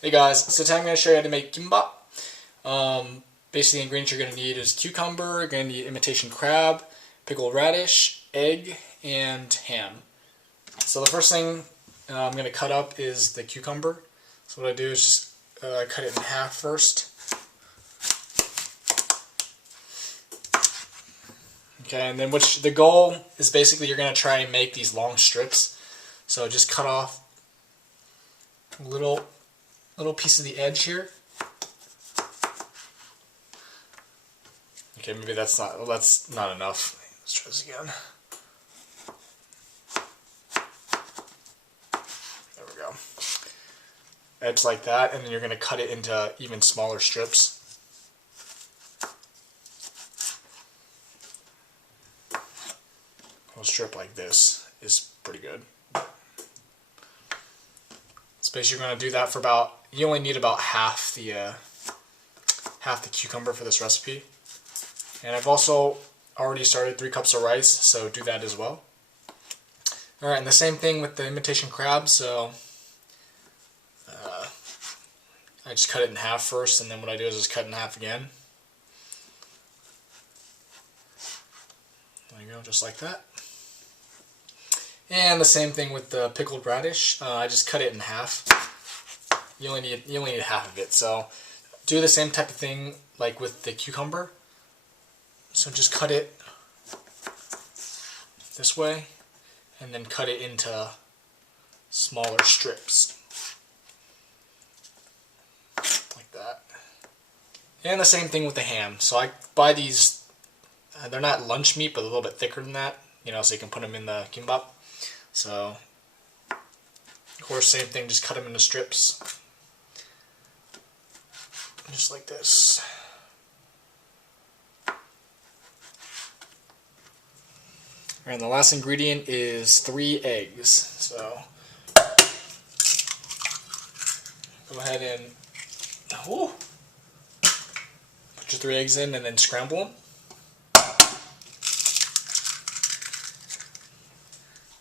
Hey guys, so today I'm going to show you how to make kimbap. Basically the ingredients you're going to need is cucumber, you're going to need imitation crab, pickled radish, egg, and ham. So the first thing I'm going to cut up is the cucumber. So what I do is just cut it in half first. Okay, and then the goal is basically you're going to try and make these long strips. So just cut off a little piece of the edge here. Okay, maybe that's not enough. Let's try this again. There we go. Edge like that, and then you're going to cut it into even smaller strips. A strip like this is pretty good. So basically you're going to do that for you only need about half the cucumber for this recipe. And I've also already started 3 cups of rice, so do that as well. Alright, and the same thing with the imitation crab, so I just cut it in half first, and then what I do is just cut it in half again. There you go, just like that. And the same thing with the pickled radish. I just cut it in half. You only need half of it. So do the same type of thing like with the cucumber. So just cut it this way, and then cut it into smaller strips like that. And the same thing with the ham. So I buy these. They're not lunch meat, but a little bit thicker than that. So you can put them in the kimbap. So, of course, same thing, just cut them into strips. Just like this. And the last ingredient is 3 eggs. So, go ahead and put your 3 eggs in and then scramble them.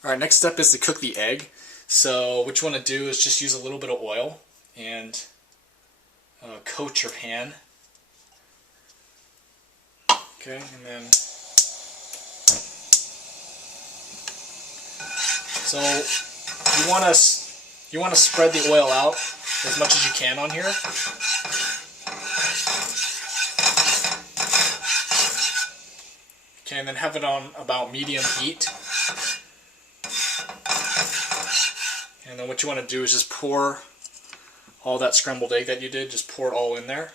Alright, next step is to cook the egg. So what you want to do is just use a little bit of oil and coat your pan. Okay, and then so you want to spread the oil out as much as you can on here. Okay, and then have it on about medium heat. And then what you want to do is just pour all that scrambled egg that you did, just pour it all in there.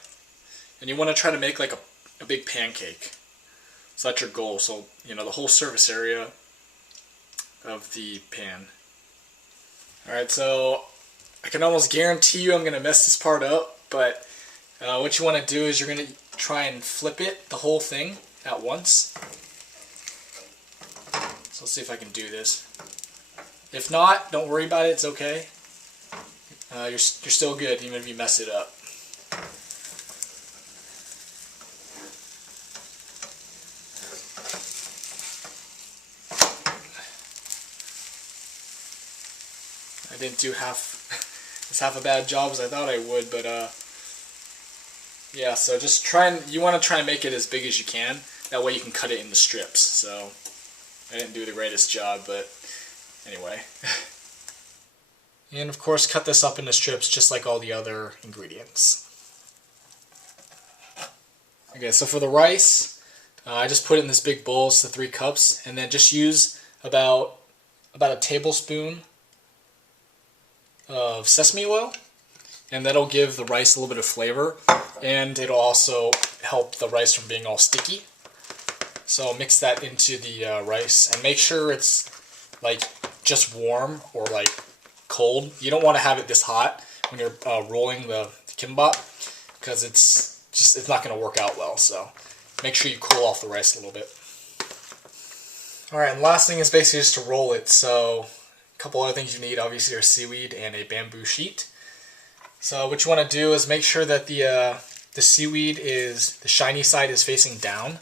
And you want to try to make like a big pancake. So that's your goal. So, the whole surface area of the pan. Alright, so I can almost guarantee you I'm going to mess this part up, but what you want to do is you're going to try and flip it, the whole thing, at once. So let's see if I can do this. If not, don't worry about it, it's okay. You're still good, even if you mess it up. I didn't do half a bad job as I thought I would, but yeah, so just you want to try and make it as big as you can. That way you can cut it into strips. So I didn't do the greatest job, but anyway. And of course cut this up into strips just like all the other ingredients. Okay, so for the rice, I just put it in this big bowl, it's the 3 cups, and then just use about a tablespoon of sesame oil, and that'll give the rice a little bit of flavor, and it'll also help the rice from being all sticky. So mix that into the rice, and make sure it's like just warm or like cold. You don't want to have it this hot when you're rolling the kimbap, because it's not going to work out well. So make sure you cool off the rice a little bit. Alright, and last thing is basically just to roll it. So a couple other things you need obviously are seaweed and a bamboo sheet. So what you want to do is make sure that the seaweed the shiny side is facing down.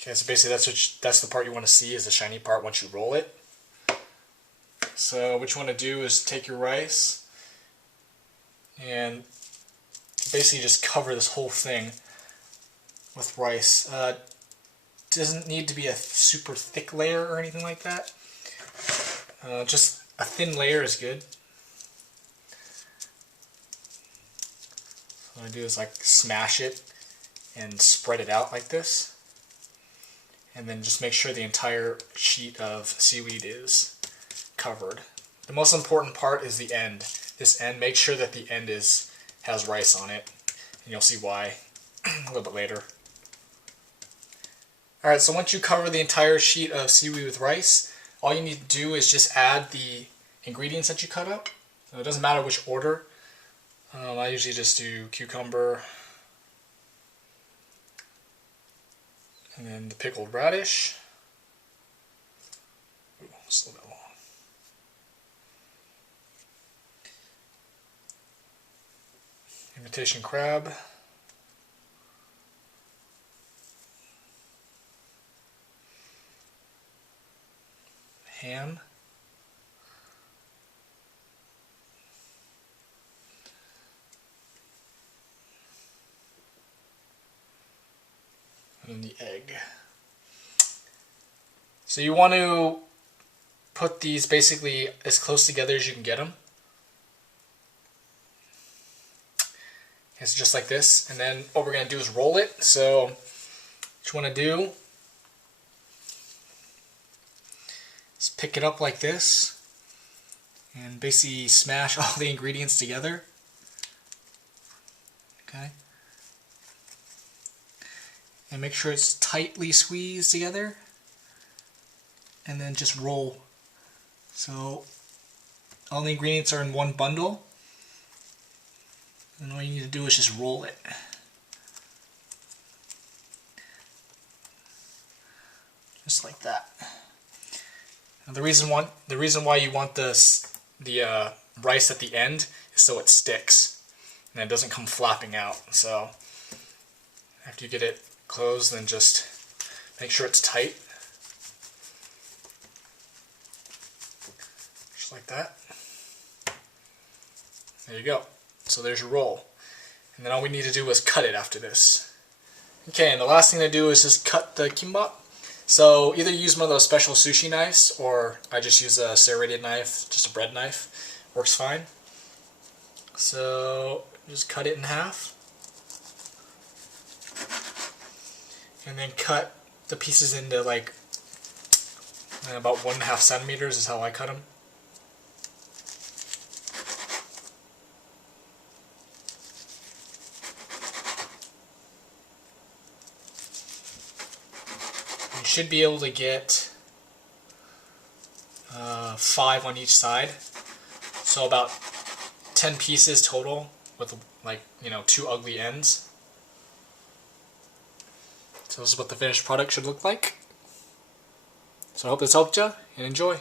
Okay, so basically that's the part you want to see, is the shiny part once you roll it. So what you want to do is take your rice and basically just cover this whole thing with rice. Doesn't need to be a super thick layer or anything like that. Just a thin layer is good. What I do is like smash it and spread it out like this, and then just make sure the entire sheet of seaweed is covered. The most important part is the end. This end, make sure that the end has rice on it, and you'll see why a little bit later. Alright, so once you cover the entire sheet of seaweed with rice, all you need to do is just add the ingredients that you cut up. So it doesn't matter which order. I usually just do cucumber, and then the pickled radish. Ooh, slow that long. Imitation crab. Ham. And then the egg. So you want to put these basically as close together as you can get them. It's just like this, and then what we're going to do is roll it. So what you want to do is pick it up like this and basically smash all the ingredients together. Okay. And make sure it's tightly squeezed together, and then just roll. So all the ingredients are in one bundle, and all you need to do is just roll it. Just like that. Now the reason why you want the rice at the end is so it sticks and it doesn't come flapping out. So after you get it closed, then just make sure it's tight. Just like that. There you go. So there's your roll. And then all we need to do is cut it after this. Okay, and the last thing to do is just cut the kimbap. So either use one of those special sushi knives, or I just use a serrated knife, just a bread knife. Works fine. So just cut it in half. And then cut the pieces into like about 1.5 centimeters is how I cut them. You should be able to get 5 on each side, so about 10 pieces total with, like, 2 ugly ends. So this is what the finished product should look like. So I hope this helped you, and enjoy.